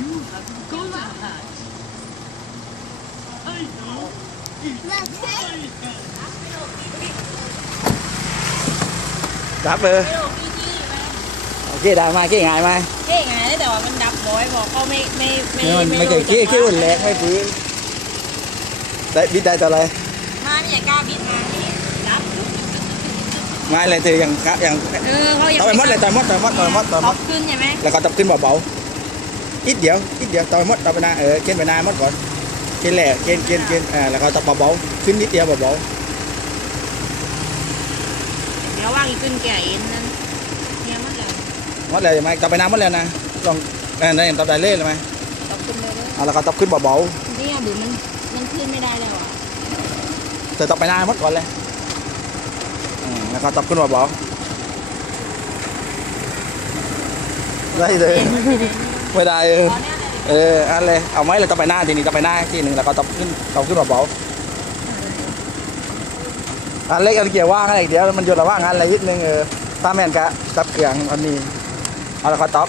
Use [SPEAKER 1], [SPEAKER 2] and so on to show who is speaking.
[SPEAKER 1] You have got a hat. I know. It's my hat.
[SPEAKER 2] รับเออ
[SPEAKER 3] ไม่รู้พี่ที่ไหม
[SPEAKER 2] โอเคได้ไหมเก้ง่ายไหม
[SPEAKER 3] เท่ไงแต่ว่ามันดับบ่อยบอกเขาไม่ไม่ไม่
[SPEAKER 2] เนี่ยมันไม่
[SPEAKER 3] รู้
[SPEAKER 2] เก้เก้เก้อุ่นแรงไม่ฟื้นได้บิดได้ต่ออะไร
[SPEAKER 3] มานี่อย่ากล้าบิดมานี่ดับ
[SPEAKER 2] ไม่อะไรเธอยังยัง
[SPEAKER 3] เออเขายัง
[SPEAKER 2] ต่อยมดเลยต่อยมดต่อยมดต่อยมดต่อยม
[SPEAKER 3] ท็อ
[SPEAKER 2] ด
[SPEAKER 3] ปขึ้นใช่ไหม
[SPEAKER 2] แล้วก็ตับขึ้นเบาๆอีกเดียวอีกเดียวต่อยมดต่อยไปหนาเออเกณฑ์ไปหนามดก่อนเกณฑ์แหล่เกณฑ์เกณฑ์เกณฑ์อ่าแล้วก็ตับเบาๆขึ้นนิดเดียวเบา
[SPEAKER 3] เดี๋ยวว่างอีกขึ้นแก่เอ็นนั่นเนี่ยมันเลย
[SPEAKER 2] ๆมดเลยไหมตับไปหนามดแล้วนะลองเออนั่นตับได้เล่เลยไหม
[SPEAKER 3] ท็อปขึ้นเลยเด้อ
[SPEAKER 2] เอาแล้วก็ตับขึ้นเบา
[SPEAKER 3] เนี่ยบือมันมันขึ้นไม่ได้แล้วอะ
[SPEAKER 2] ๆเธอตับไปหนามดก่อนเลยอืมแล้วก็ตับขึ้นเบาๆได้เลย ไม่ได้เออ
[SPEAKER 3] เอ
[SPEAKER 2] ออันเลยเอาไหมเราต่อไปหน้าทีนี้ต่อไปหน้าทีหนึ่งแล้วก็ต้องขึ้นต้องขึ้นเบาๆอันเล็กอันเกี่ยวว่างอะไรเดี๋ยวมันหยุดระว่างอันอะไรนิดนึงเออตาแมนกะจับเกียงอันนี้เอาแล้วก็ต๊อป